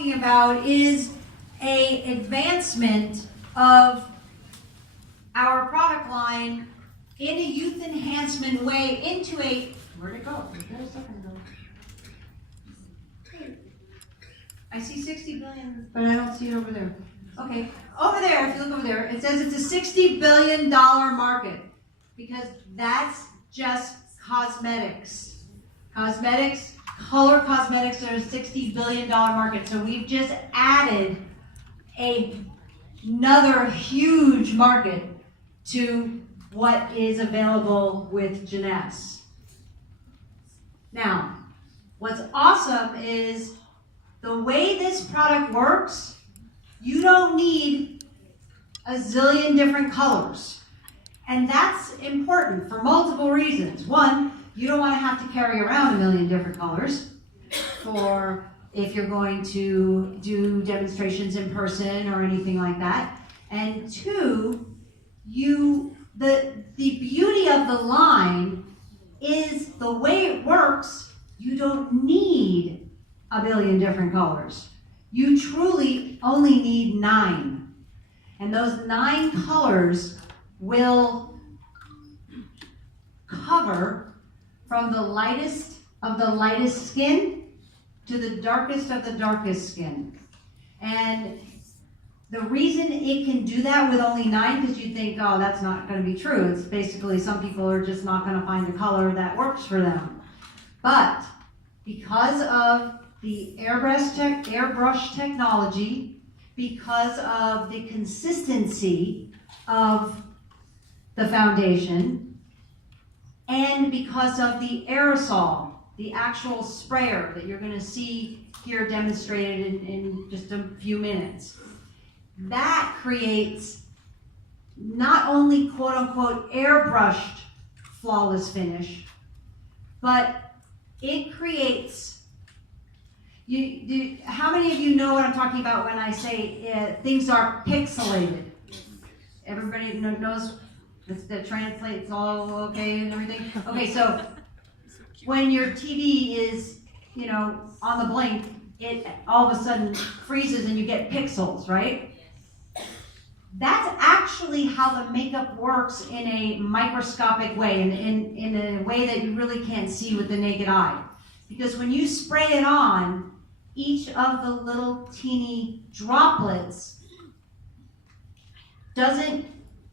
talking about is an advancement of our product line in a youth enhancement way into a, where'd it go? Where'd a second ago? I see 60 billion, but I don't see it over there. Okay, over there, if you look over there, it says it's a $60 billion market because that's just cosmetics. Cosmetics, color cosmetics are a $60 billion market. So we've just added another huge market to what is available with Jeunesse. Now, what's awesome is the way this product works, you don't need a zillion different colors. And that's important for multiple reasons. One, you don't want to have to carry around a million different colors for if you're going to do demonstrations in person or anything like that. And two, the beauty of the line is the way it works, you don't need a billion different colors. You truly only need 9. And those 9 colors will cover from the lightest of the lightest skin to the darkest of the darkest skin. And the reason it can do that with only 9, because you think, oh, that's not going to be true. It's basically some people are just not going to find a color that works for them. But because of the airbrush technology, because of the consistency of the foundation, and because of the aerosol, the actual sprayer that you're going to see here demonstrated in just a few minutes, that creates not only quote-unquote airbrushed flawless finish, but it creates, how many of you know what I'm talking about when I say things are pixelated? Everybody knows that translates all okay and everything? Okay, so when your TV is, on the blink, it all of a sudden freezes and you get pixels, right? That's actually how the makeup works in a microscopic way, in a way that you really can't see with the naked eye. Because when you spray it on, each of the little teeny droplets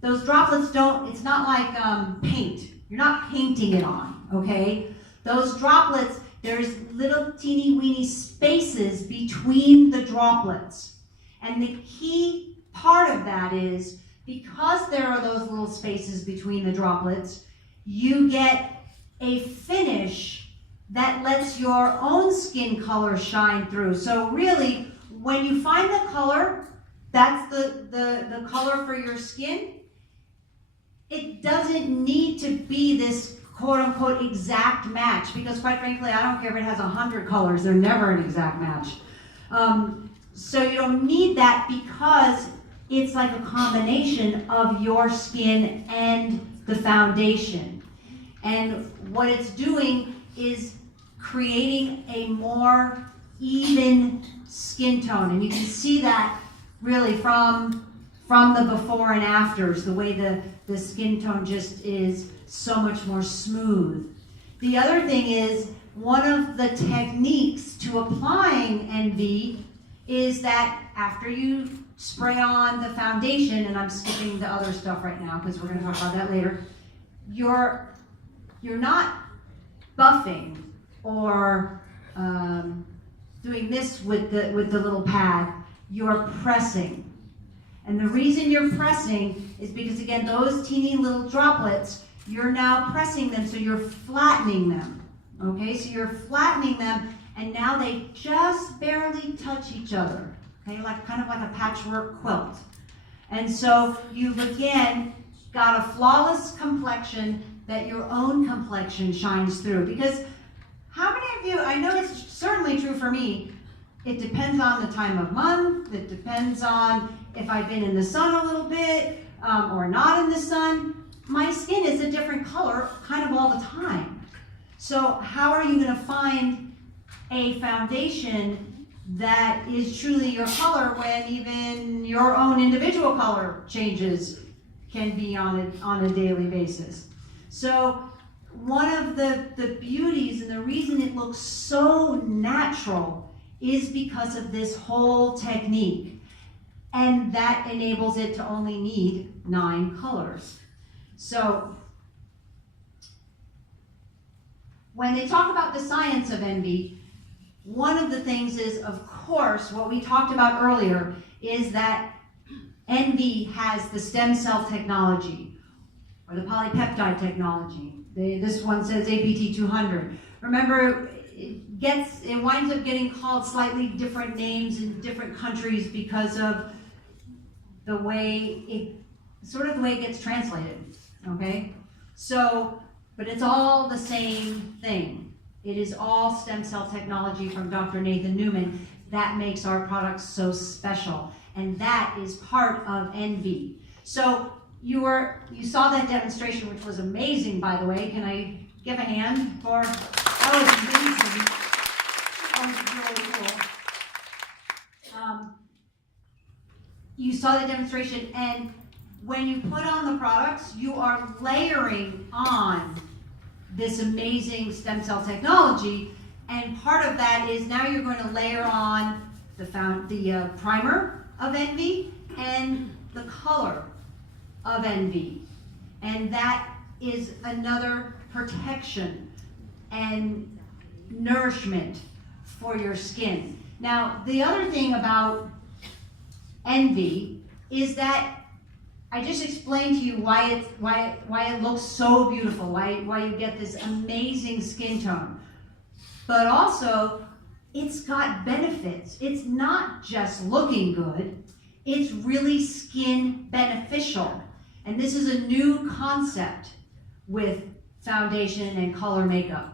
those droplets don't, it's not like paint. You're not painting it on, okay? Those droplets, there's little teeny weeny spaces between the droplets. And the key part of that is, because there are those little spaces between the droplets, you get a finish that lets your own skin color shine through. So really, when you find the color, that's the color for your skin, it doesn't need to be this quote-unquote exact match, because quite frankly, I don't care if it has 100 colors, they're never an exact match. So you don't need that because it's like a combination of your skin and the foundation. And what it's doing is creating a more even skin tone. And you can see that really from the before and afters, the way the skin tone just is so much more smooth. The other thing is, one of the techniques to applying NV is that after you spray on the foundation, and I'm skipping the other stuff right now because we're going to talk about that later, you're not buffing or doing this with the little pad. You're pressing. And the reason you're pressing is because, again, those teeny little droplets, you're now pressing them, so you're flattening them. Okay, so you're flattening them, and now they just barely touch each other. Okay, kind of like a patchwork quilt. And so you've again got a flawless complexion that your own complexion shines through. Because how many of you, I know it's certainly true for me, it depends on the time of month, it depends on if I've been in the sun a little bit or not in the sun. My skin is a different color kind of all the time. So how are you going to find a foundation that is truly your color when even your own individual color changes can be on a daily basis. So one of the beauties and the reason it looks so natural is because of this whole technique. And that enables it to only need 9 colors. So when they talk about the science of envy, one of the things is, of course, what we talked about earlier, is that envy has the stem cell technology, or the polypeptide technology. This one says APT200. Remember, it winds up getting called slightly different names in different countries because of the way it gets translated, okay? So, but it's all the same thing. It is all stem cell technology from Dr. Nathan Newman that makes our products so special. And that is part of envy. So you saw that demonstration, which was amazing, by the way. Can I give a hand for, that was amazing. That was really cool. You saw the demonstration, and when you put on the products, you are layering on this amazing stem cell technology, and part of that is now you're going to layer on the primer of envy and the color of envy, and that is another protection and nourishment for your skin. Now, the other thing about envy is that I just explained to you why it looks so beautiful, why you get this amazing skin tone. But also, it's got benefits. It's not just looking good, it's really skin beneficial. And this is a new concept with foundation and color makeup.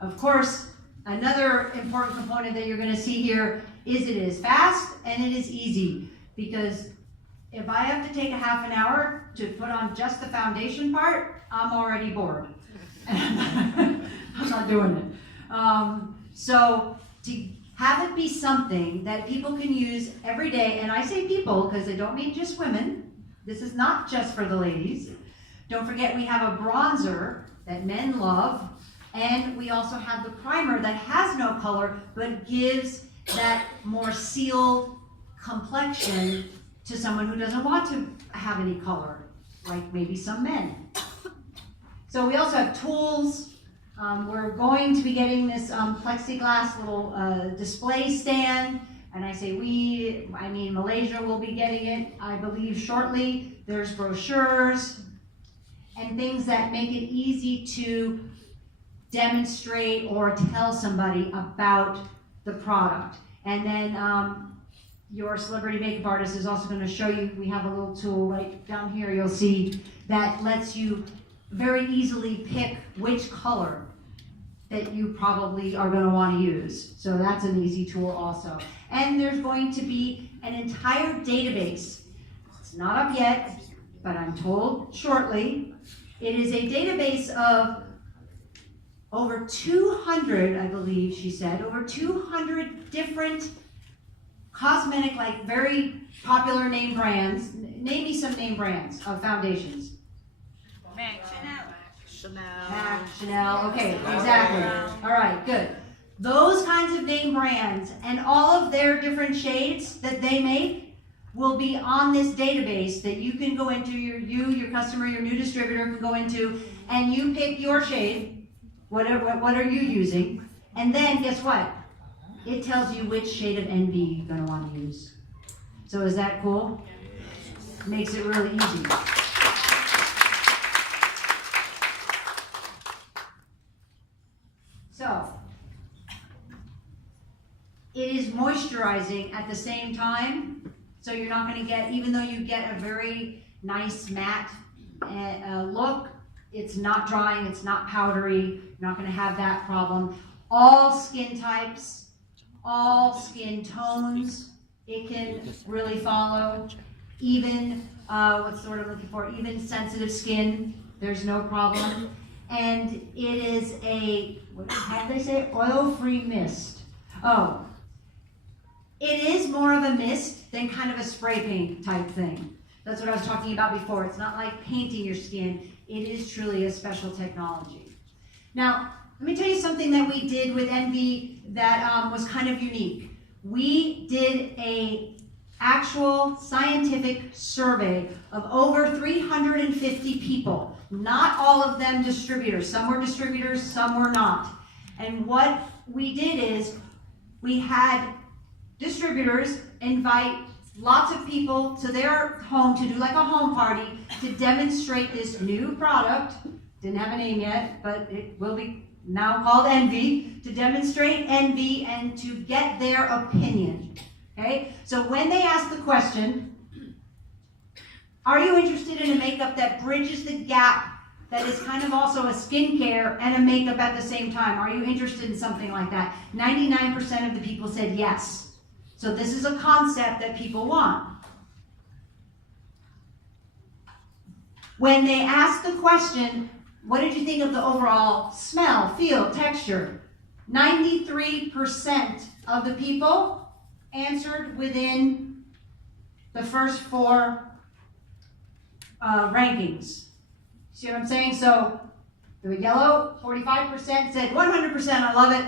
Of course, another important component that you're going to see here is it is fast and it is easy, because if I have to take a half an hour to put on just the foundation part, I'm already bored. I'm not doing it. So to have it be something that people can use every day, and I say people because I don't mean just women. This is not just for the ladies. Don't forget we have a bronzer that men love, and we also have the primer that has no color but gives that more sealed complexion to someone who doesn't want to have any color, like maybe some men. So we also have tools. We're going to be getting this plexiglass little display stand, and I say we, I mean Malaysia will be getting it, I believe, shortly. There's brochures and things that make it easy to demonstrate or tell somebody about the product. And then your celebrity makeup artist is also going to show you, we have a little tool right down here, you'll see, that lets you very easily pick which color that you probably are going to want to use. So that's an easy tool also. And there's going to be an entire database. It's not up yet, but I'm told shortly. It is a database of over 200, I believe she said, over 200 different cosmetic, like very popular name brands. Name me some name brands of foundations. Chanel, okay, exactly. All right, good. Those kinds of name brands and all of their different shades that they make will be on this database that you can go into, your customer, your new distributor can go into, and you pick your shade, what are you using, and then guess what? It tells you which shade of envy you're going to want to use. So is that cool? Makes it really easy. So, it is moisturizing at the same time, so you're not going to get, even though you get a very nice matte look, it's not drying, it's not powdery, you're not going to have that problem. All skin types, all skin tones, it can really follow. Even, what's the word I'm looking for, even sensitive skin, there's no problem. And it is a, how do they say it? Oil-free mist. Oh, It is more of a mist than kind of a spray paint type thing. That's what I was talking about before. It's not like painting your skin. It is truly a special technology. Now, let me tell you something that we did with Envy that was kind of unique. We did a actual scientific survey of over 350 people. Not all of them distributors. Some were distributors, some were not. And what we did is we had distributors invite lots of people to their home to do like a home party to demonstrate this new product. Didn't have a name yet, but it will be now called Envy, to demonstrate Envy and to get their opinion. Okay? So when they ask the question, are you interested in a makeup that bridges the gap that is kind of also a skincare and a makeup at the same time? Are you interested in something like that? 99% of the people said yes. So this is a concept that people want. When they asked the question, what did you think of the overall smell, feel, texture? 93% of the people answered within the first 4 rankings. See what I'm saying? So the yellow, 45% said 100% I love it.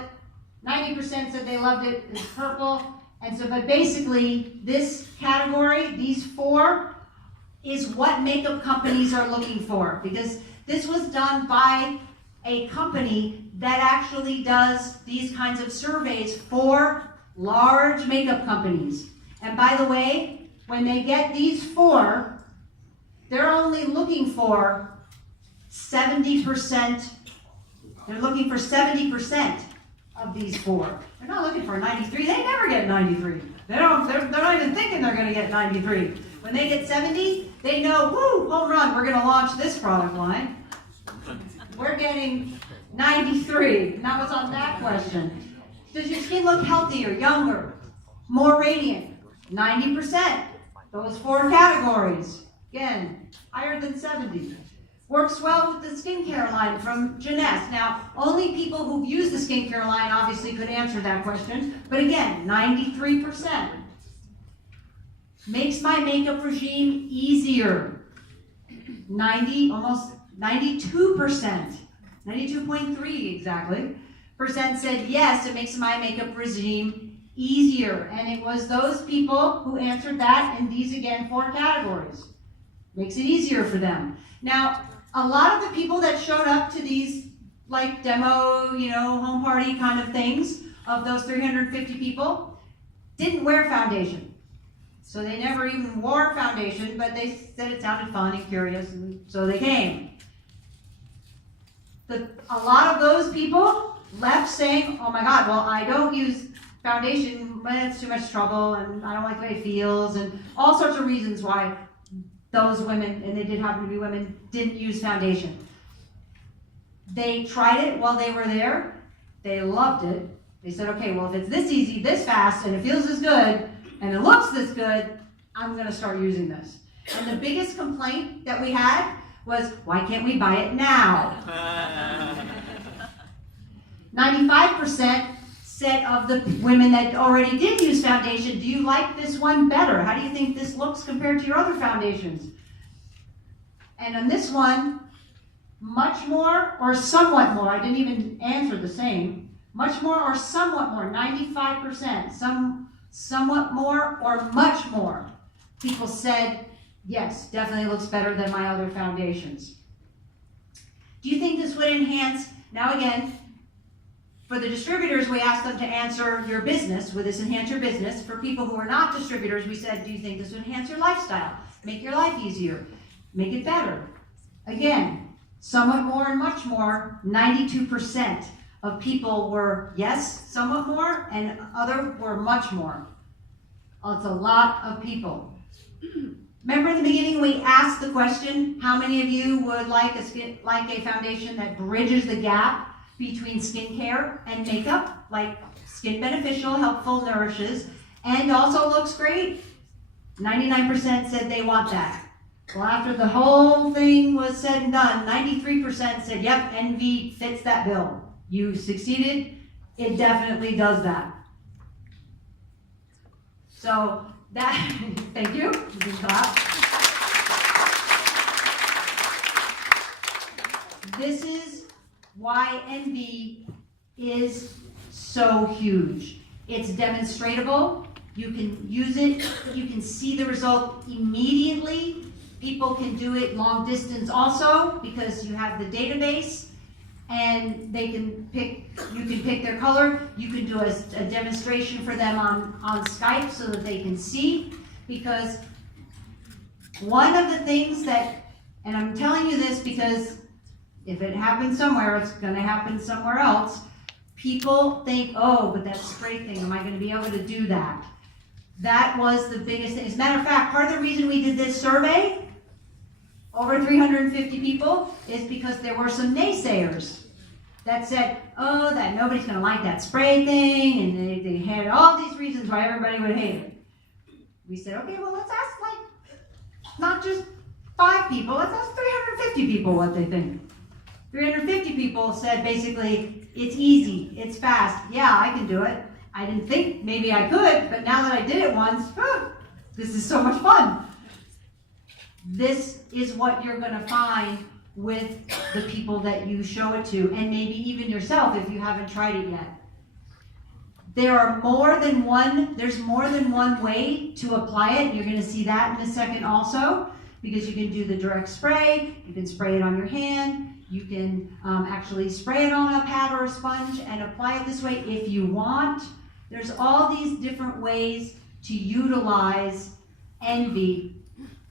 90% said they loved it. It's purple. And so, but basically, this category, these 4, is what makeup companies are looking for, because this was done by a company that actually does these kinds of surveys for large makeup companies. And by the way, when they get these 4, they're only looking for 70%. They're looking for 70% of these 4. They're not looking for 93. They never get 93. They're not even thinking they're going to get 93. When they get 70, they know, woo, home run, we're going to launch this product line. We're getting 93. And that was on that question. Does your skin look healthier, younger, more radiant? 90%. Those 4 categories. Again, higher than 70. Works well with the skincare line from Jeunesse. Now, only people who've used the skincare line obviously could answer that question. But again, 93%. Makes my makeup regime easier. Almost 92%. 92.3 exactly. Percent said yes, it makes my makeup regime easier. And it was those people who answered that in these, again, 4 categories. Makes it easier for them. Now, a lot of the people that showed up to these like demo, home party kind of things, of those 350 people, didn't wear foundation. So they never even wore foundation, but they said it sounded fun and curious, and so they came. A lot of those people left saying, oh my God, well, I don't use foundation, but it's too much trouble, and I don't like the way it feels, and all sorts of reasons why those women, and they did happen to be women, didn't use foundation. They tried it while they were there. They loved it. They said, okay, well, if it's this easy, this fast, and it feels this good, and it looks this good, I'm going to start using this. And the biggest complaint that we had was, why can't we buy it now? 95% said of the women that already did use foundation, do you like this one better? How do you think this looks compared to your other foundations? And on this one, much more or somewhat more, I didn't even answer the same, much more or somewhat more, 95%, somewhat more or much more. People said, yes, definitely looks better than my other foundations. Do you think this would enhance, now again, for the distributors, we asked them to answer your business. Would this enhance your business? For people who are not distributors, we said, do you think this would enhance your lifestyle? Make your life easier? Make it better? Again, somewhat more and much more. 92% of people were yes, somewhat more, and other were much more. It's a lot of people. Remember in the beginning we asked the question, how many of you would like a foundation that bridges the gap between skincare and makeup, like skin beneficial, helpful, nourishes, and also looks great? 99% said they want that. Well, after the whole thing was said and done, 93% said, yep, Envy fits that bill. You succeeded. It definitely does that. So that, thank you. You can clap. This is why envy is so huge. It's demonstratable. You can use it. You can see the result immediately. People can do it long distance also because you have the database and they can pick, you can pick their color. You can do a demonstration for them on Skype so that they can see, because one of the things that, and I'm telling you this because if it happens somewhere, it's going to happen somewhere else. People think, oh, but that spray thing, am I going to be able to do that? That was the biggest thing. As a matter of fact, part of the reason we did this survey, over 350 people, is because there were some naysayers that said, oh, that nobody's going to like that spray thing, and they had all these reasons why everybody would hate it. We said, okay, well, let's ask, like, not just 5 people, let's ask 350 people what they think. 350 people said basically, it's easy, it's fast, yeah, I can do it. I didn't think maybe I could, but now that I did it once, this is so much fun. This is what you're going to find with the people that you show it to, and maybe even yourself if you haven't tried it yet. There's more than one way to apply it, and you're going to see that in a second also, because you can do the direct spray, you can spray it on your hand, you can actually spray it on a pad or a sponge and apply it this way if you want. There's all these different ways to utilize envy,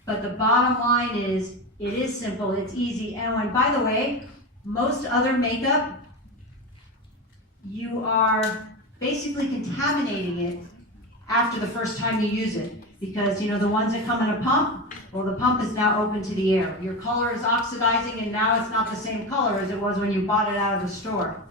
but the bottom line is, it is simple, it's easy, and when, by the way, most other makeup, you are basically contaminating it after the first time you use it, because you know the ones that come in a pump, well, the pump is now open to the air. Your color is oxidizing, and now it's not the same color as it was when you bought it out of the store.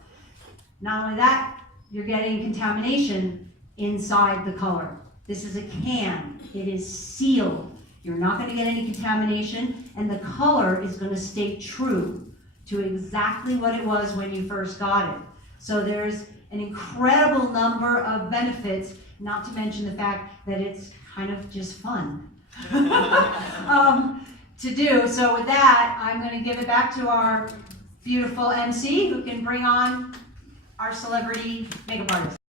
Not only that, you're getting contamination inside the color. This is a can. It is sealed. You're not going to get any contamination, and the color is going to stay true to exactly what it was when you first got it. So there's an incredible number of benefits, not to mention the fact that it's kind of just fun to do. So with that, I'm going to give it back to our beautiful MC who can bring on our celebrity makeup artist.